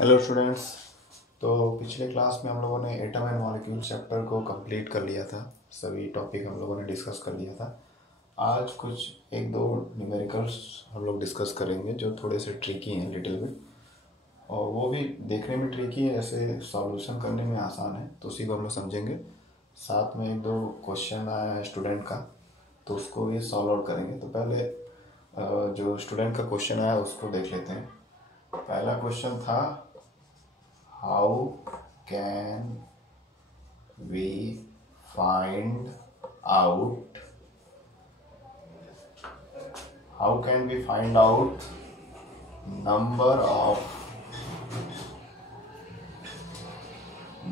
Hello students. तो पिछले class में हम लोगों ने एटम एंड मॉलिक्यूल चैप्टर को कंप्लीट कर लिया था। सभी टॉपिक हम लोगों ने डिस्कस कर लिया था। आज कुछ एक दो न्यूमेरिकल्स हम लोग डिस्कस करेंगे जो थोड़े से ट्रिकी हैं लिटिल बिट, और वो भी देखने में ट्रिकी है, ऐसे सॉल्यूशन करने में आसान है, तो उसी को हम लोग समझेंगे। साथ में एक दो क्वेश्चन आया है स्टूडेंट का, तो उसको भी सॉल्व आउट करेंगे। तो पहले जो स्टूडेंट का क्वेश्चन आया उसको देख लेते हैं। पहला क्वेश्चन था, how can we find out number of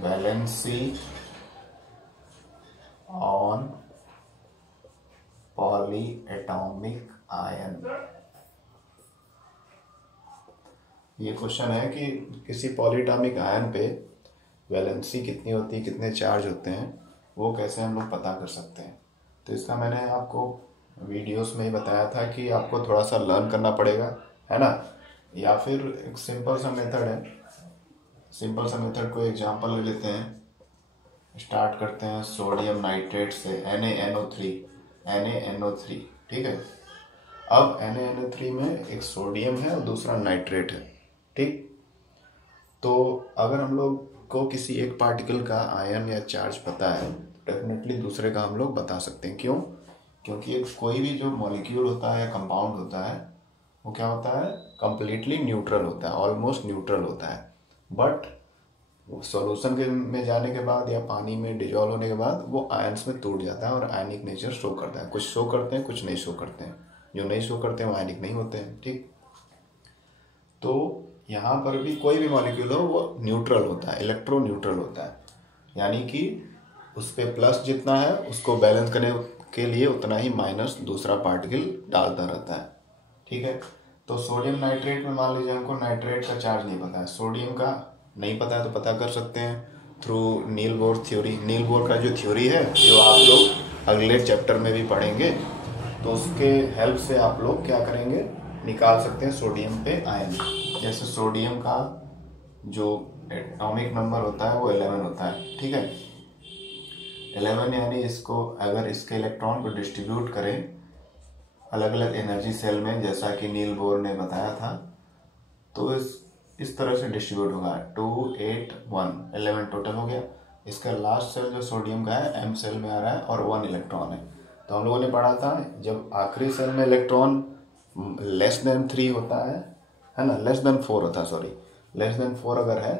valency on polyatomic ion। ये क्वेश्चन है कि किसी पॉलीएटॉमिक आयन पे वैलेंसी कितनी होती है, कितने चार्ज होते हैं, वो कैसे हम लोग पता कर सकते हैं। तो इसका मैंने आपको वीडियोस में ही बताया था कि आपको थोड़ा सा लर्न करना पड़ेगा, है ना। या फिर एक सिंपल सा मेथड है, सिंपल सा मेथड को एग्जांपल ले लेते हैं। स्टार्ट करते हैं सोडियम नाइट्रेट से, NaNO3, ठीक है। अब NaNO3 में एक सोडियम है और दूसरा नाइट्रेट है, ठीक। तो अगर हम लोग को किसी एक पार्टिकल का आयन या चार्ज पता है तो डेफिनेटली दूसरे का हम लोग बता सकते हैं। क्यों? क्योंकि एक कोई भी जो मॉलिक्यूल होता है या कंपाउंड होता है वो क्या होता है, कंप्लीटली न्यूट्रल होता है, ऑलमोस्ट न्यूट्रल होता है। बट सॉल्यूशन के में जाने के बाद या पानी में डिजॉल्व होने के बाद वो आयंस में टूट जाता है और आयनिक नेचर शो करता है। कुछ शो करते हैं, कुछ नहीं शो करते हैं। जो नहीं शो करते हैं वो आयनिक नहीं होते हैं, ठीक। तो यहाँ पर भी कोई भी मॉलिक्यूल हो वो न्यूट्रल होता है, इलेक्ट्रो न्यूट्रल होता है, यानी कि उस पर प्लस जितना है उसको बैलेंस करने के लिए उतना ही माइनस दूसरा पार्टिकल डालता रहता है, ठीक है। तो सोडियम नाइट्रेट में मान लीजिए हमको नाइट्रेट का चार्ज नहीं पता है, सोडियम का नहीं पता है, तो पता कर सकते हैं through Niels Bohr theory. Niels Bohr का जो थ्योरी है जो आप लोग अगले चैप्टर में भी पढ़ेंगे, तो उसके हेल्प से आप लोग क्या करेंगे, निकाल सकते हैं सोडियम पे आयन। जैसे सोडियम का जो एटॉमिक नंबर होता है वो 11 होता है, ठीक है। 11 यानी इसको अगर इसके इलेक्ट्रॉन को डिस्ट्रीब्यूट करें अलग अलग एनर्जी सेल में, जैसा कि नील बोर ने बताया था, तो इस तरह से डिस्ट्रीब्यूट होगा। 2 8 1 11 टोटल हो गया। इसका लास्ट सेल जो सोडियम का है M सेल में आ रहा है और 1 इलेक्ट्रॉन है। तो हम लोगों ने पढ़ा था जब आखिरी सेल में इलेक्ट्रॉन लेस देन 3 होता है ना, लेस देन 4 होता है, सॉरी, लेस देन 4 अगर है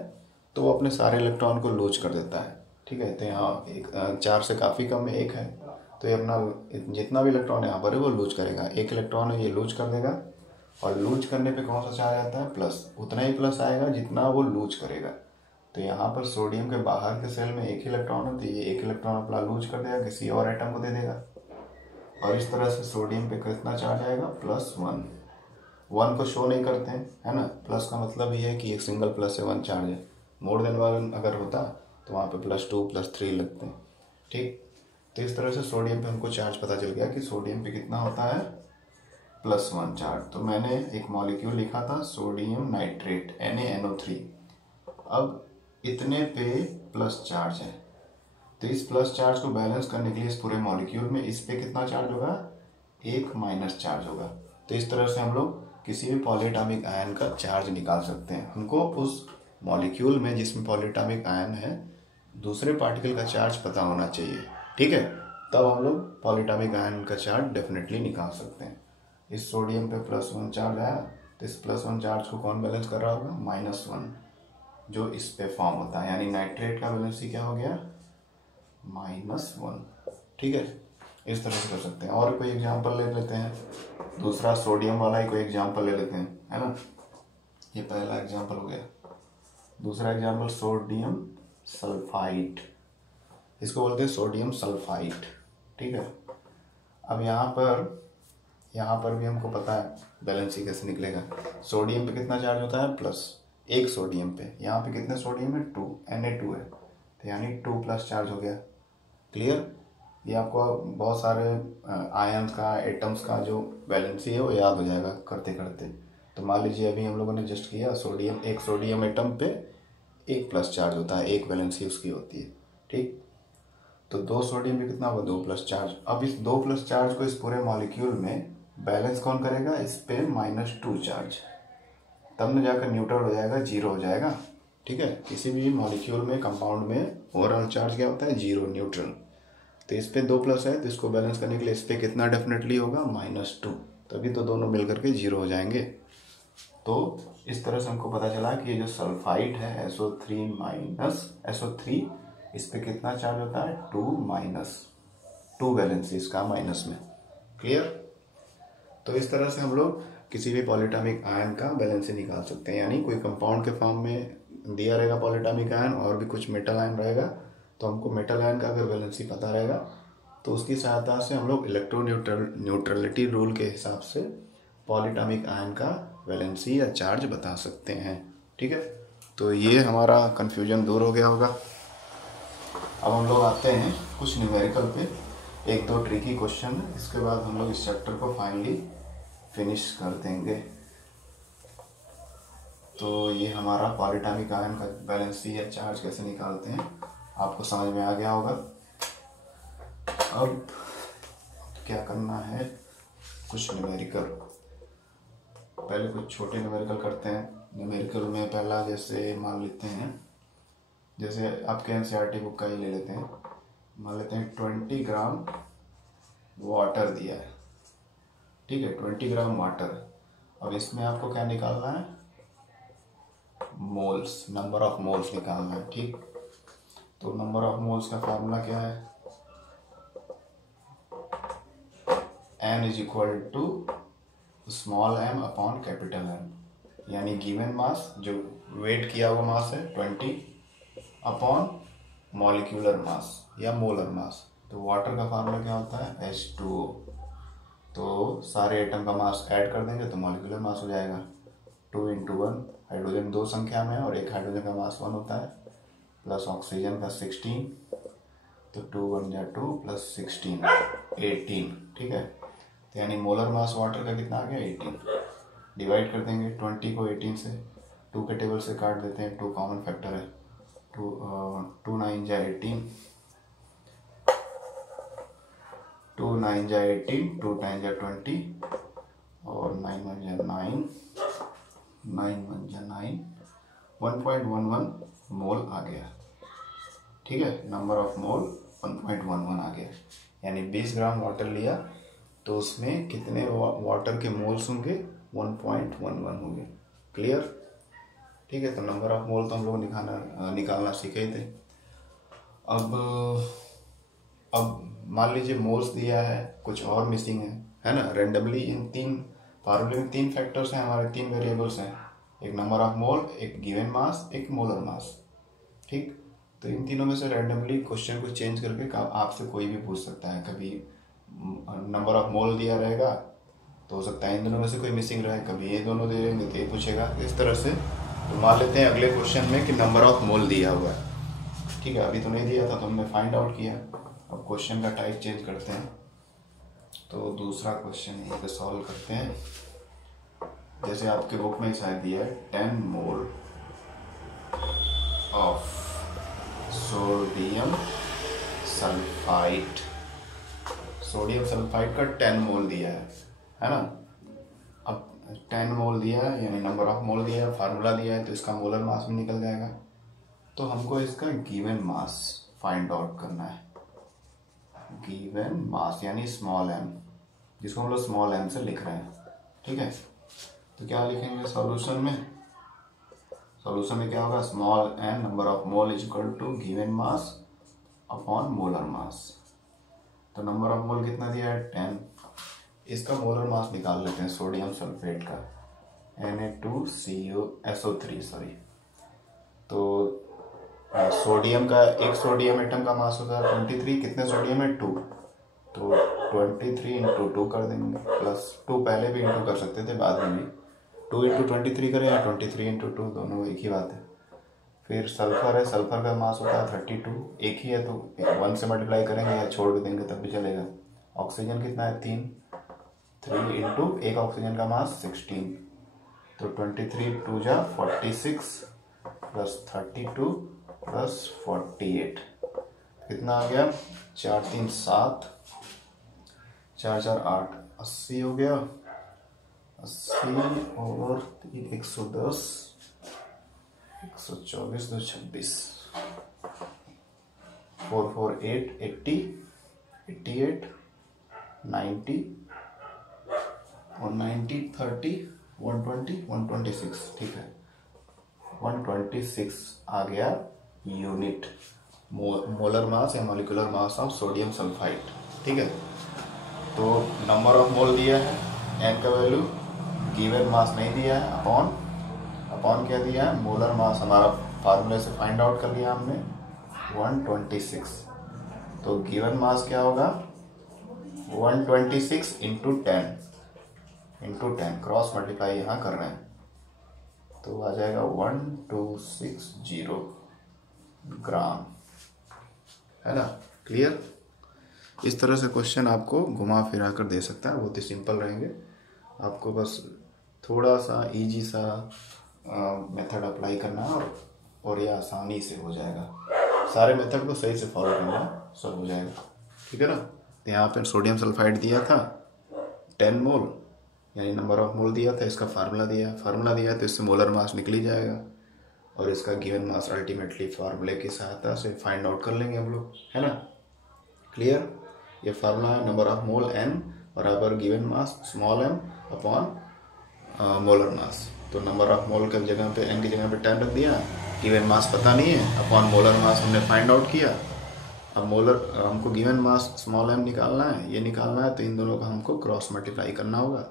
तो वो अपने सारे इलेक्ट्रॉन को लूज कर देता है, ठीक है। तो यहाँ एक 4 से काफ़ी कम में 1 है, तो ये अपना जितना भी इलेक्ट्रॉन यहाँ पर है वो लूज करेगा। 1 इलेक्ट्रॉन है ये लूज कर देगा, और लूज करने पे कौन सा चार्ज आता है, प्लस। उतना ही प्लस आएगा जितना वो लूज करेगा। तो यहाँ पर सोडियम के बाहर के सेल में 1 इलेक्ट्रॉन है, तो ये 1 इलेक्ट्रॉन अपना लूज कर देगा, किसी और एटम को दे देगा, और इस तरह से सोडियम पे कितना चार्ज आएगा, +1। 1 को शो नहीं करते हैं, है ना। प्लस का मतलब ये है कि एक सिंगल प्लस से 1 चार्ज है। मोर देन 1 अगर होता तो वहाँ पे +2 +3 लगते हैं, ठीक। तो इस तरह से सोडियम पे हमको चार्ज पता चल गया कि सोडियम पे कितना होता है, +1 चार्ज। तो मैंने एक मॉलिक्यूल लिखा था सोडियम नाइट्रेट NaNO3। अब इतने पे प्लस चार्ज है, तो इस प्लस चार्ज को बैलेंस करने के लिए इस पूरे मॉलिक्यूल में इस पे कितना चार्ज होगा, 1 माइनस चार्ज होगा। तो इस तरह से हम लोग किसी भी पॉलीएटॉमिक आयन का चार्ज निकाल सकते हैं। हमको उस मॉलिक्यूल में जिसमें पॉलीएटॉमिक आयन है दूसरे पार्टिकल का चार्ज पता होना चाहिए, ठीक है। तब हम लोग पॉलीएटॉमिक आयन का चार्ज डेफिनेटली निकाल सकते हैं। इस सोडियम पे +1 चार्ज आया, तो इस +1 चार्ज को कौन बैलेंस कर रहा होगा, -1, जो इस पे फॉर्म होता है, यानी नाइट्रेट का बैलेंस ही क्या हो गया, -1, ठीक है। इस तरह से कर सकते हैं। और कोई एग्जांपल ले लेते हैं, दूसरा सोडियम वाला ही कोई एग्जांपल ले लेते हैं, है ना। ये पहला एग्जांपल हो गया। दूसरा एग्जांपल सोडियम सल्फाइड, इसको बोलते हैं सोडियम सल्फाइड, ठीक है। अब यहाँ पर भी हमको पता है बैलेंसी कैसे निकलेगा। सोडियम पे कितना चार्ज होता है, +1 सोडियम पे। यहाँ पे कितने सोडियम है, 2, Na2 है, तो यानी 2+ चार्ज हो गया। क्लियर? ये आपको बहुत सारे आयन्स का, एटम्स का जो बैलेंसी है वो याद हो जाएगा करते करते। तो तो मान लीजिए अभी हम लोगों ने जस्ट किया सोडियम, एक सोडियम एटम पे एक प्लस चार्ज होता है, एक वैलेंसी उसकी होती है, ठीक। तो 2 सोडियम पे कितना होगा, 2 प्लस चार्ज। अब इस 2 प्लस चार्ज को इस पूरे मॉलिक्यूल में बैलेंस कौन करेगा, इस पे -2 चार्ज, तब न जाकर न्यूट्रल हो जाएगा, जीरो हो जाएगा, ठीक है। किसी भी मॉलिक्यूल में, कंपाउंड में ओवरऑल चार्ज क्या होता है, जीरो, न्यूट्रल। तो इस पे 2 प्लस है, तो इसको बैलेंस करने के लिए इस पे कितना डेफिनेटली होगा, -2, तभी तो दोनों मिल करके जीरो हो जाएंगे। तो इस तरह से हमको पता चला कि ये जो सल्फाइड है SO3 इस पे कितना चार्ज होता है, 2 वैलेंसी इसका माइनस में। क्लियर। तो इस तरह से हम लोग किसी भी पॉलीटॉमिक आयन का वैलेंसी निकाल सकते हैं, यानी कोई कंपाउंड के फॉर्म में दिया रहेगा पॉलीटॉमिक आयन और भी कुछ मेटल आयन रहेगा, तो हमको मेटल आयन का अगर वैलेंसी पता रहेगा तो उसकी सहायता से हम लोग इलेक्ट्रोन्यूट्रलिटी रूल के हिसाब से पॉलीटॉमिक आयन का वैलेंसी या चार्ज बता सकते हैं, ठीक है। तो ये हमारा कन्फ्यूजन दूर हो गया होगा। अब हम लोग आते हैं कुछ न्यूमेरिकल पे, 1-2 ट्रिकी क्वेश्चन है, इसके बाद हम लोग इस चैप्टर को फाइनली फिनिश कर देंगे। तो ये हमारा पॉलीटॉमिक आयन का वैलेंसी या चार्ज कैसे निकालते हैं आपको समझ में आ गया होगा। अब क्या करना है, कुछ न्यूमेरिकल, पहले कुछ छोटे न्यूमेरिकल करते हैं। न्यूमेरिकल में पहला जैसे मान लेते हैं, जैसे आपके NCERT बुक का ही ले लेते हैं, मान लेते हैं 20 ग्राम वाटर दिया है, ठीक है, 20 ग्राम वाटर। अब इसमें आपको क्या निकालना है, मोल्स, नंबर ऑफ मोल्स निकालना है, ठीक। तो नंबर ऑफ मोल्स का फार्मूला क्या है, N = small m upon capital M, यानी गिवन मास, जो वेट किया हुआ मास है 20 अपॉन मॉलिक्यूलर मास या मोलर मास। तो वाटर का फार्मूला क्या होता है, H2O। तो सारे एटम का मास ऐड कर देंगे तो मॉलिक्यूलर मास हो जाएगा 2 × 1, हाइड्रोजन 2 संख्या में और एक हाइड्रोजन का मास 1 होता है, प्लस ऑक्सीजन का 16, तो 2 × 1 = 2 प्लस 16 18, ठीक है। तो यानी मोलर मास वाटर का कितना आ गया, 18। डिवाइड कर देंगे 20 को 18 से, 2 के टेबल से काट देते हैं, 2 कॉमन फैक्टर है, 2 9 × 18, 2 9 × 18, 2 10 × 20 और 9 1 × 9, 9 1 × 9, 1.11 मोल आ गया, ठीक है। नंबर ऑफ मोल 1.11 आ गया, यानी 20 ग्राम वाटर लिया तो उसमें कितने वाटर के मोल्स होंगे, 1.11 होंगे। क्लियर, ठीक है। तो नंबर ऑफ मोल तो हम लोग निकालना सीखे थे। अब मान लीजिए मोल्स दिया है, कुछ और मिसिंग है ना। रेंडमली इन 3 फार्मूले में 3 फैक्टर्स हैं हमारे, 3 वेरिएबल्स हैं, एक नंबर ऑफ मोल, एक गिवन मास, एक मोलर मास, ठीक। तो इन तीनों में से रैंडमली क्वेश्चन को चेंज करके आपसे कोई भी पूछ सकता है। कभी नंबर ऑफ मोल दिया रहेगा तो हो सकता है इन दोनों में से कोई मिसिंग रहे, कभी ये दोनों दे देंगे तो ये पूछेगा, इस तरह से। तो मान लेते हैं अगले क्वेश्चन में कि नंबर ऑफ मोल दिया हुआ है, ठीक है। अभी तो नहीं दिया था तो हमने फाइंड आउट किया। अब क्वेश्चन का टाइप चेंज करते हैं, तो दूसरा क्वेश्चन यहीं पे सॉल्व करते हैं। जैसे आपके बुक में शायद दिया है 10 mole of sodium sulphide, sodium sulphide का 10 मोल दिया है ना। अब 10 मोल दिया है, यानी नंबर ऑफ मोल दिया है, फार्मूला दिया है, तो इसका मोलर मास भी निकल जाएगा। तो हमको इसका गिवन मास फाइंड आउट करना है। गिवन मास यानी स्मॉल m, जिसको हम लोग स्मॉल m से लिख रहे हैं, ठीक है। तो क्या लिखेंगे सॉल्यूशन में, सॉल्यूशन में क्या होगा, small n number of mole = given mass upon molar मास। तो नंबर ऑफ मोल कितना दिया है, 10। इसका मोलर मास निकाल लेते हैं सोडियम सल्फेट का, Na2SO3 सॉरी। तो सोडियम का, एक सोडियम एटम का मास होता है 23, कितने सोडियम है, 2, तो 23 × 2 कर देंगे, प्लस 2 पहले भी इंटू कर सकते थे, बाद में भी 2 × 23 करें या 23 × 2, दोनों एक ही बात है। फिर सल्फर है, सल्फर का मास होता है 32, एक ही है तो 1 से मल्टीप्लाई करेंगे या छोड़ भी देंगे तब भी चलेगा। ऑक्सीजन कितना है, 3 × एक ऑक्सीजन का मास 16, तो 23 2 जा 46 प्लस 32 प्लस 48 कितना आ गया, 4 3 7 4 4 8 80 हो गया, 80 और 110 124 2 26 4 4 8 80 88 90 और 90 30 120 126 ठीक है, 126 आ गया यूनिट मोलर मास या molecular mass of sodium sulphide. ठीक है, तो नंबर ऑफ मोल दिया है, एन का वैल्यू, गिवन मास नहीं दिया है, अपॉन क्या दिया है, मोलर मास हमारा फार्मूले से फाइंड आउट कर लिया हमने 126। तो गिवन मास क्या होगा 126 इंटू 10 क्रॉस मल्टीप्लाई यहाँ कर रहे हैं तो आ जाएगा 1260 ग्राम, है ना। क्लियर, इस तरह से क्वेश्चन आपको घुमा फिरा कर दे सकता है, बहुत ही सिंपल रहेंगे। आपको बस थोड़ा सा इजी सा मेथड अप्लाई करना है और ये आसानी से हो जाएगा। सारे मेथड को सही से फॉलो करना, सब हो जाएगा। ठीक है ना। तो यहाँ पे सोडियम सल्फाइड दिया था 10 मोल, यानी नंबर ऑफ मोल दिया था, इसका फार्मूला दिया तो इससे मोलर मास निकल ही जाएगा और इसका गिवन मास अल्टीमेटली फार्मूले की सहायता से फाइंड आउट कर लेंगे हम लोग, है ना। क्लियर, ये फार्मूला है नंबर ऑफ मोल n बराबर given mass small m upon molar मास। तो नंबर ऑफ मोल की जगह पे n की जगह पे 10 रख दिया, गिवन मास पता नहीं है, अपॉन मोलर मास हमने फाइंड आउट किया। अब मोलर हमको गिवन मास स्मॉल m निकालना है, ये निकालना है, तो इन दोनों का हमको क्रॉस मल्टीप्लाई करना होगा।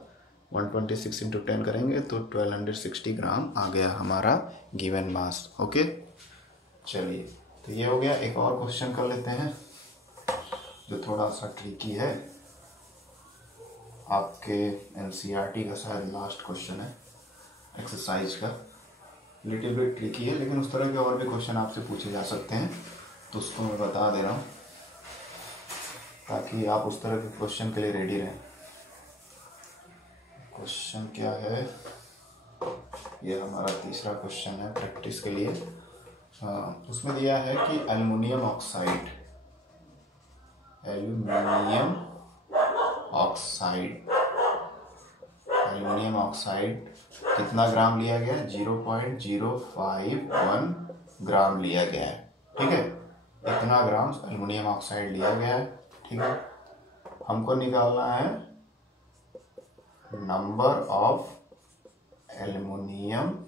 126 इंटू 10 करेंगे तो 1260 ग्राम आ गया हमारा गिवन मास। ओके, चलिए, तो ये हो गया। एक और क्वेश्चन कर लेते हैं जो थोड़ा सा ट्रिकी है, आपके एनसीईआरटी का शायद लास्ट क्वेश्चन है एक्सरसाइज का, लिटिल बिट ट्रिकी है, लेकिन उस तरह के और भी क्वेश्चन आपसे पूछे जा सकते हैं, तो उसको मैं बता दे रहा हूँ ताकि आप उस तरह के क्वेश्चन के लिए रेडी रहें। क्वेश्चन क्या है, ये हमारा तीसरा क्वेश्चन है प्रैक्टिस के लिए। उसमें दिया है कि एल्युमिनियम ऑक्साइड कितना ग्राम लिया गया है, 0.051 ग्राम लिया गया है। ठीक है, इतना ग्राम एल्युमिनियम ऑक्साइड लिया गया है। ठीक है, हमको निकालना है नंबर ऑफ एल्युमिनियम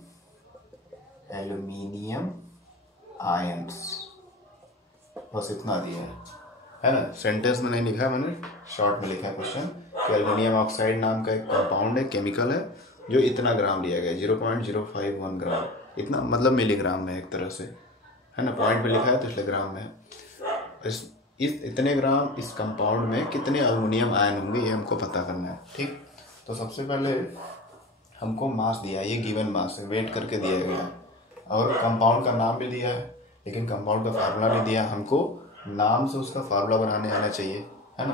आयंस, बस इतना दिया है ना। सेंटेंस में नहीं लिखा है मैंने, शॉर्ट में लिखा है क्वेश्चन कि एल्युमिनियम ऑक्साइड नाम का एक कंपाउंड है, केमिकल है, जो इतना ग्राम लिया गया है, 0.051 ग्राम। इतना मतलब मिलीग्राम में एक तरह से, है ना, पॉइंट में लिखा है तो इसलिए ग्राम में। इस इतने ग्राम इस कंपाउंड में कितने एल्युमिनियम आयन होंगे, ये हमको पता करना है। ठीक, तो सबसे पहले हमको मास दिया है, ये गिवन मास है, वेट करके दिया गया है, और कंपाउंड का नाम भी दिया है, लेकिन कंपाउंड का फार्मूला नहीं दिया। हमको नाम से उसका फार्मूला बनाने आना चाहिए, है ना।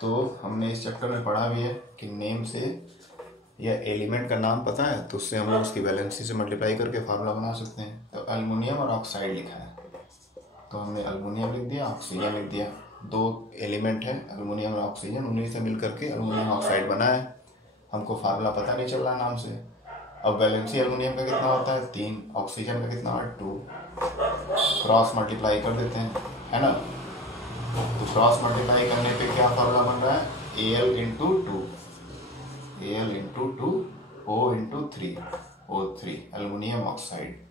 तो हमने इस चैप्टर में पढ़ा भी है कि नेम से या एलिमेंट का नाम पता है तो उससे हम लोग उसकी वैलेंसी से मल्टीप्लाई करके फार्मूला बना सकते हैं। तो एल्युमिनियम और ऑक्साइड लिखा है, तो हमने एल्युमिनियम लिख दिया, ऑक्सीजन लिख दिया। दो एलिमेंट है एल्युमिनियम और ऑक्सीजन, उन्हीं से मिल करके एल्युमिनियम ऑक्साइड बना है। हमको फार्मूला पता नहीं चल रहा नाम से। अब वैलेंसी एल्युमिनियम का कितना होता है 3, ऑक्सीजन का कितना है 2, क्रॉस मल्टीप्लाई कर देते हैं, है ना। तो क्रॉस मल्टीप्लाई करने पे क्या फार्मूला बन रहा है, Al into 2 O into 3 O3 aluminium oxide,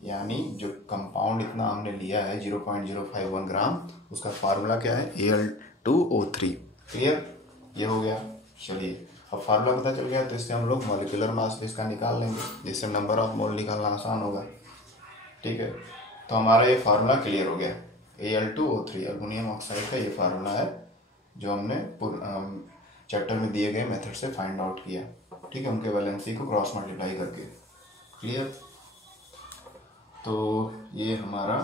यानी जो कंपाउंड इतना हमने लिया है 0.051 ग्राम, उसका फार्मूला क्या है Al2O3। क्लियर, ये हो गया। चलिए, अब फार्मूला पता चल गया तो इससे हम लोग मॉलिक्यूलर मास इसका निकाल लेंगे, जिससे नंबर ऑफ मोल निकालना आसान होगा। ठीक है, तो हमारा ये फार्मूला क्लियर हो गया, Al2O3 एल्युमिनियम ऑक्साइड का ये फार्मूला है जो हमने चैप्टर में दिए गए मेथड से फाइंड आउट किया। ठीक है, उनके वैलेंसी को क्रॉस मल्टीप्लाई करके। क्लियर, तो ये हमारा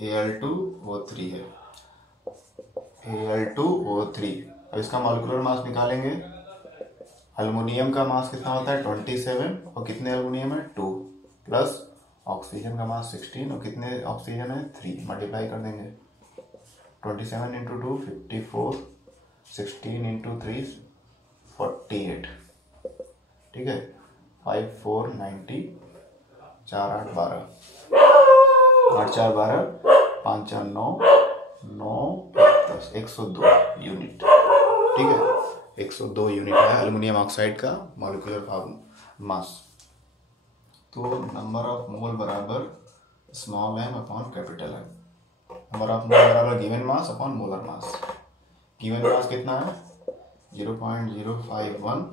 Al2O3 है, Al2O3। अब इसका मॉलिक्यूलर मास निकालेंगे एल्युमिनियम का मास कितना होता है 27 और कितने एल्युमिनियम है 2 प्लस ऑक्सीजन का मास 16 और कितने ऑक्सीजन है 3 मल्टीप्लाई कर देंगे 27 इंटू 2 54 16 इंटू 3 48 ठीक है 5 4 90 4 8 12 8 4 12 5 4 9 9 10 102 यूनिट ठीक है 102 यूनिट है एल्युमिनियम ऑक्साइड का मॉलिक्यूलर मास। तो नंबर ऑफ मोल बराबर small m upon capital M। Number of mole बराबर given mass upon molar mass. Given mass कितना है 0.051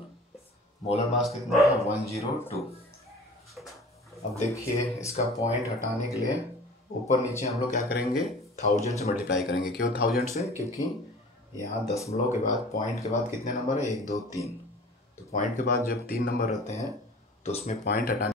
मोलर मास कितना है 102। अब देखिए इसका पॉइंट हटाने के लिए ऊपर नीचे हम लोग क्या करेंगे 1000 से मल्टीप्लाई करेंगे। क्यों 1000 से? क्योंकि यहाँ दशमलव के बाद पॉइंट के बाद कितने नंबर है 1 2 3। तो पॉइंट के बाद जब 3 नंबर रहते हैं तो उसमें पॉइंट हटाने